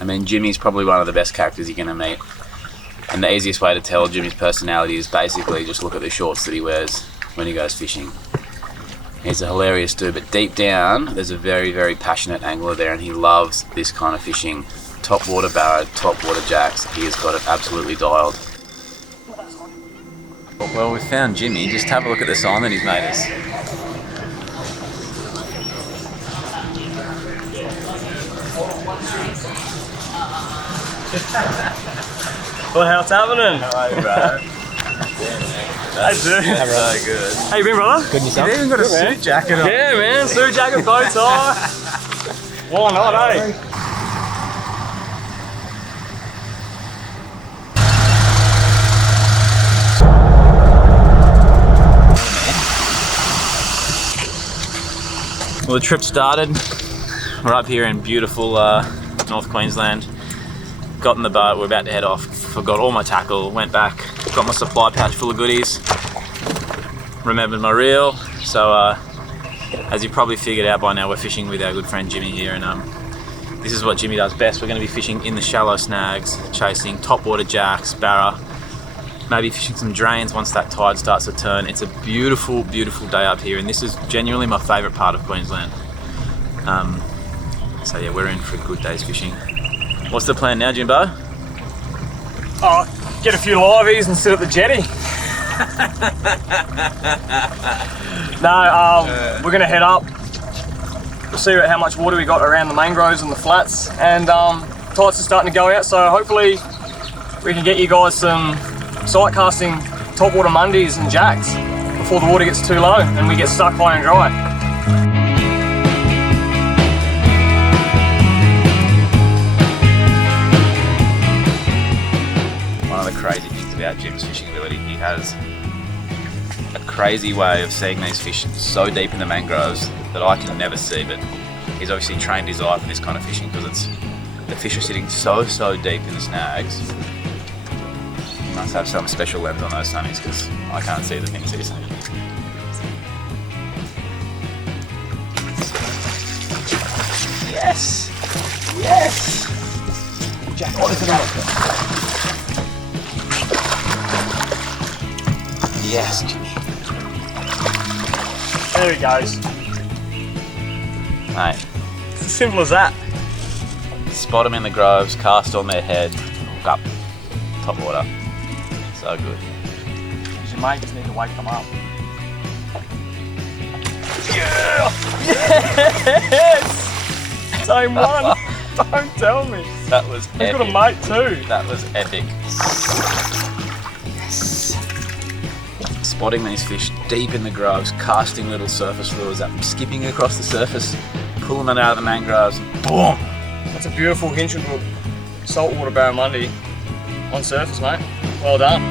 I mean, Jimmy's probably one of the best characters you're gonna meet. And the easiest way to tell Jimmy's personality is basically just look at the shorts that he wears when he goes fishing. He's a hilarious dude, but deep down, there's a very, very passionate angler there, and he loves this kind of fishing. Top water barra, top water jacks. He has got it absolutely dialed. Well, we found Jimmy. Just have a look at the sign that he's made us. Well, how's happening? How are you, bro? Hey, dude. That's so good. How you been, brother? Good, yourself? You've even got a suit jacket on. Yeah, man. Suit jacket, bow tie. Why not, eh? Well, the trip started. We're up here in beautiful North Queensland. Got in the boat, we're about to head off. Forgot all my tackle, went back, got my supply pouch full of goodies. Remembered my reel. So as you probably figured out by now, we're fishing with our good friend Jimmy here, and this is what Jimmy does best. We're going to be fishing in the shallow snags, chasing top water jacks, barra, maybe fishing some drains once that tide starts to turn. It's a beautiful, beautiful day up here, and this is genuinely my favourite part of Queensland. So yeah, we're in for a good day's fishing. What's the plan now, Jimbo? Oh, get a few liveys and sit at the jetty. No, we're gonna head up. We'll see how much water we got around the mangroves and the flats, and tides are starting to go out, so hopefully we can get you guys some sight casting topwater Mondays and jacks before the water gets too low and we get stuck high and dry. Crazy things about Jim's fishing ability. He has a crazy way of seeing these fish so deep in the mangroves that I can never see, but he's obviously trained his eye for this kind of fishing because the fish are sitting so deep in the snags. He must have some special lens on those sunnies because I can't see the things he's seeing. Yes! Yes! Jack, what is it on? Yes, Jimmy. There he goes. Mate, It's as simple as that. spot them in the groves, cast on their head, hook up, top water. So good. You might just need to wake them up. Yeah! Yes! Same one. Don't tell me. That was I've epic. got a mate too. That was epic. Spotting these fish deep in the groves, casting little surface lures at them, skipping across the surface, pulling them out of the mangroves, and boom! That's a beautiful Hinchinbrook saltwater barramundi on surface, mate. Well done.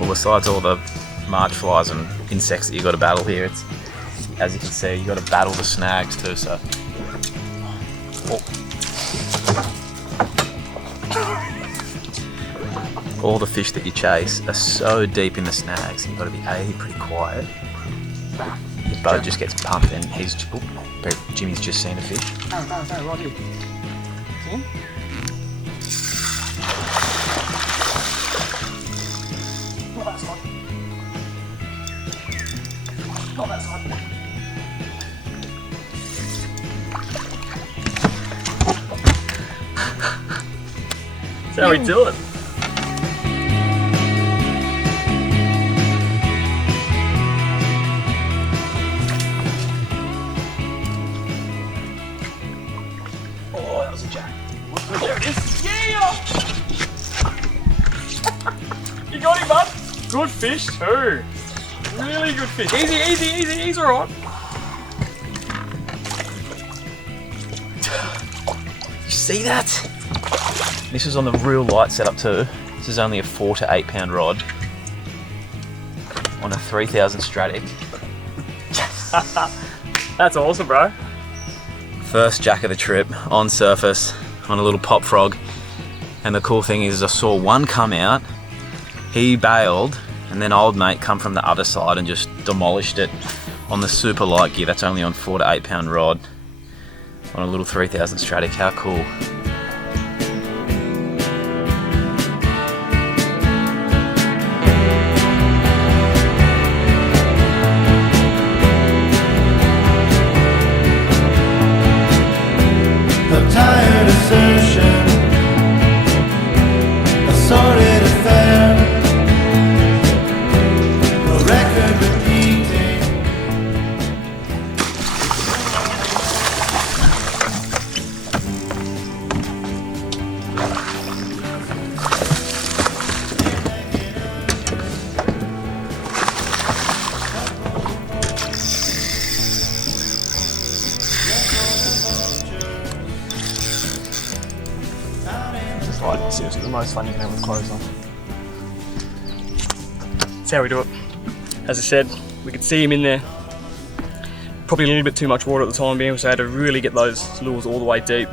Well, besides all the march flies and insects that you got to battle here, it's, as you can see, you got to battle the snags too. So, all the fish that you chase are so deep in the snags, you've got to be pretty quiet. The boat just gets pumped, and Jimmy's just seen a fish. Go, right here. See? Not that side. Not that side. That's how we do it. Oh, that was a jack. There it is. Yeah! You got him, bud. Good fish too. Really good fish. Easy, easy, easy. He's alright. You see that? This is on the real light setup too. This is only a 4 to 8 pound rod on a 3000 Stratic. That's awesome, bro. First jack of the trip on surface. on a little pop frog. And the cool thing is I saw one come out, he bailed, and then old mate come from the other side and just demolished it on the super light gear. That's only on 4 to 8 pound rod on a little 3000 Stratic. How cool. The tired assertion, a sordid affair, a record repeating. Like, seriously, the most fun you can have with clothes on. That's how we do it. As I said, we could see him in there. Probably a little bit too much water at the time being, so I had to really get those lures all the way deep.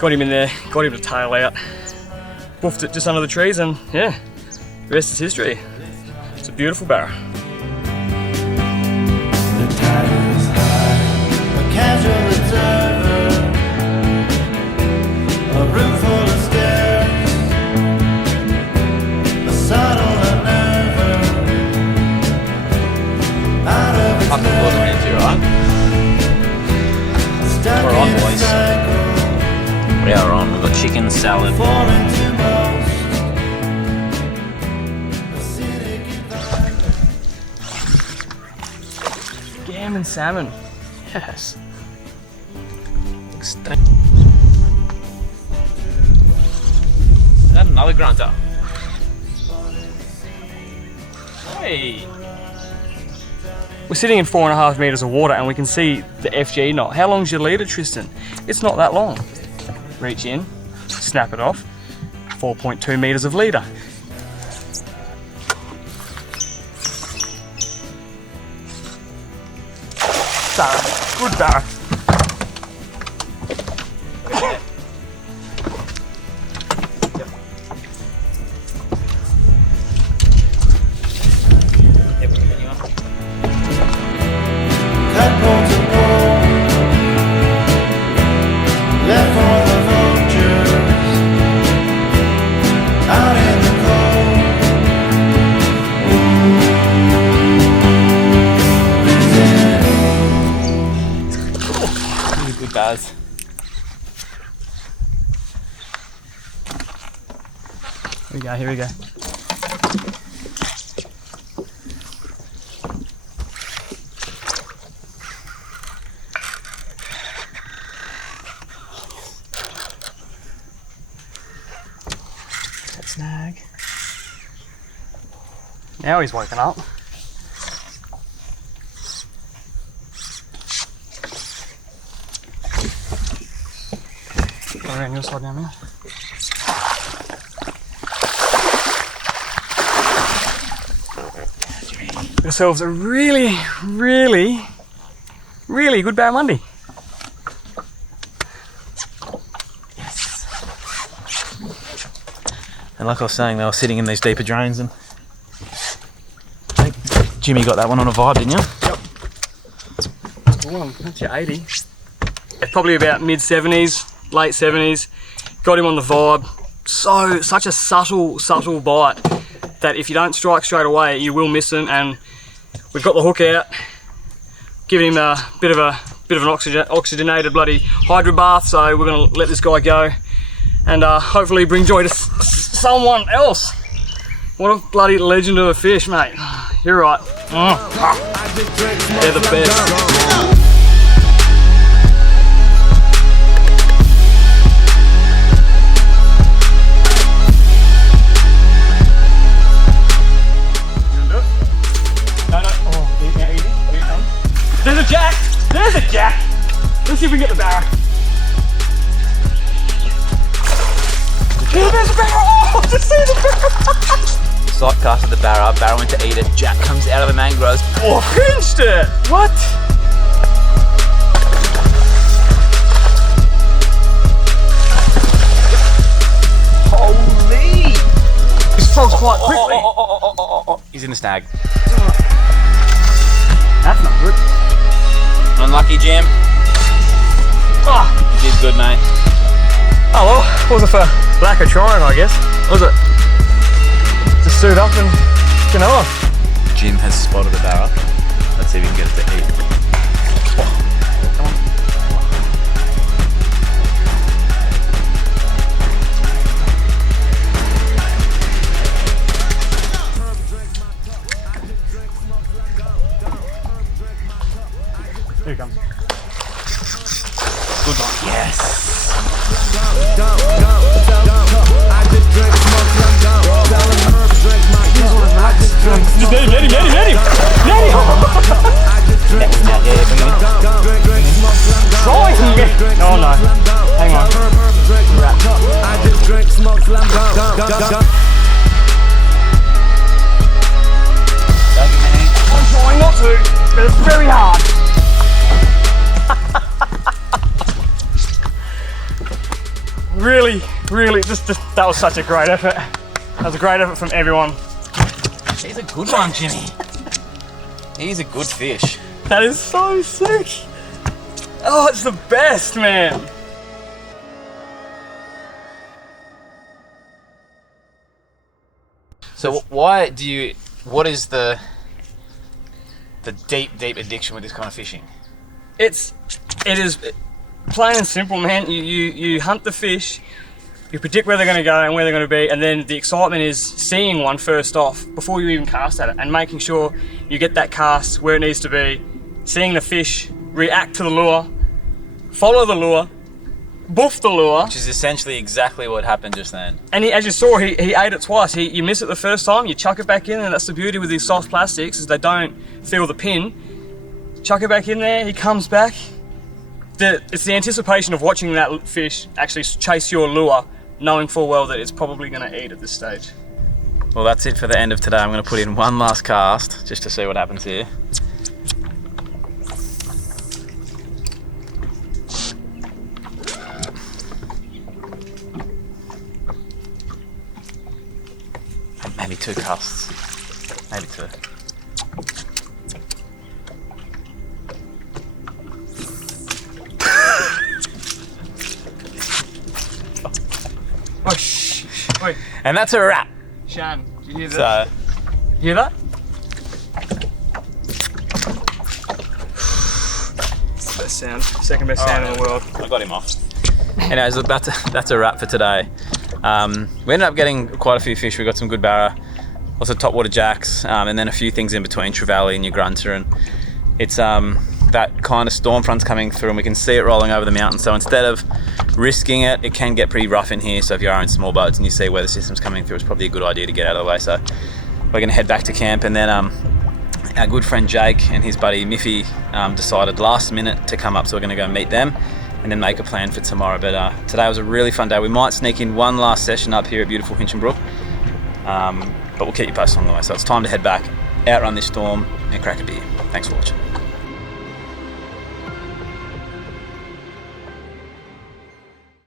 Got him in there, got him to tail out, woofed it just under the trees, and yeah, the rest is history. It's a beautiful barra. The tide is high, a casual observer, a room full of stairs, a subtle unnerver, out of its stuck We're on, in a boys. cycle, We are on. We've got chicken, salad. falling to most, acidic environment. Gammon salmon. Yes. Is that another grunter? Hey! We're sitting in 4.5 meters of water and we can see the FG knot. How long's your leader, Tristan? It's not that long. Reach in, snap it off, 4.2 meters of leader. Barra, good barra. Cut bones and bone, left for the vultures, out in the cold. Really good bars. Here we go. That snag. Now he's woken up. Go around your side now, man. Ourselves a really, really, really good Barramundi. Yes. And like I was saying, they were sitting in these deeper drains, and I think Jimmy got that one on a vibe, didn't you? Well, that's your 80. It's probably about mid 70s, late 70s. Got him on the vibe. Such a subtle bite that if you don't strike straight away, you will miss him. And we've got the hook out, giving him a bit of an oxygenated bloody hydro bath. So we're gonna let this guy go, and hopefully bring joy to someone else. What a bloody legend of a fish, mate. You're right. They're the best. There's a jack! There's a jack! Let's see if we can get the barra. Oh, there's a barra! Oh, just see the barra! Sight casted the barra, barra went to eat it, jack comes out of the mangroves. Oh, pinched it! What? quite quickly. He's in the snag. That's not good. Unlucky, Jim. Oh, You did good, mate. oh well, wasn't for lack of trying, I guess. Was it? Just suit up and get on. Jim has spotted a barra. Let's see if we can get it to eat. Here he comes. Good one. Yes. Just let him. So I can get. Oh no. Hang on. I'm trying not to, but it's very hard. Really, just that was such a great effort. That was a great effort from everyone. He's a good one, Jimmy. He's a good fish. That is so sick. Oh, it's the best, man. So what is the deep addiction with this kind of fishing? It is plain and simple, man. You hunt the fish, you predict where they're going to go and where they're going to be, and then the excitement is seeing one first off before you even cast at it and making sure you get that cast where it needs to be, seeing the fish react to the lure, follow the lure, boof the lure. Which is essentially exactly what happened just then. And as you saw, he ate it twice. You miss it the first time, you chuck it back in, and that's the beauty with these soft plastics is they don't feel the pin. Chuck it back in there, he comes back. It's the anticipation of watching that fish actually chase your lure, knowing full well that it's probably going to eat at this stage. Well, that's it for the end of today. I'm going to put in one last cast just to see what happens here. Maybe 2 casts. Maybe 2. Oh, shh. Wait. And that's a wrap. Shan, did you hear that? So, Hear that? Best sound. Second best sound in the world. I got him off. Anyways, look, that's a wrap for today. We ended up getting quite a few fish. We got some good barra, also topwater jacks, and then a few things in between, trevally and your grunter. And it's that kind of storm front's coming through and we can see it rolling over the mountain. So instead of risking it, it can get pretty rough in here. So if you are in small boats and you see where the system's coming through, it's probably a good idea to get out of the way. So we're gonna head back to camp, and then our good friend Jake and his buddy Miffy decided last minute to come up. So we're gonna go meet them and then make a plan for tomorrow. But today was a really fun day. We might sneak in one last session up here at beautiful Hinchinbrook, but we'll keep you posted along the way. So it's time to head back, outrun this storm and crack a beer. Thanks for watching.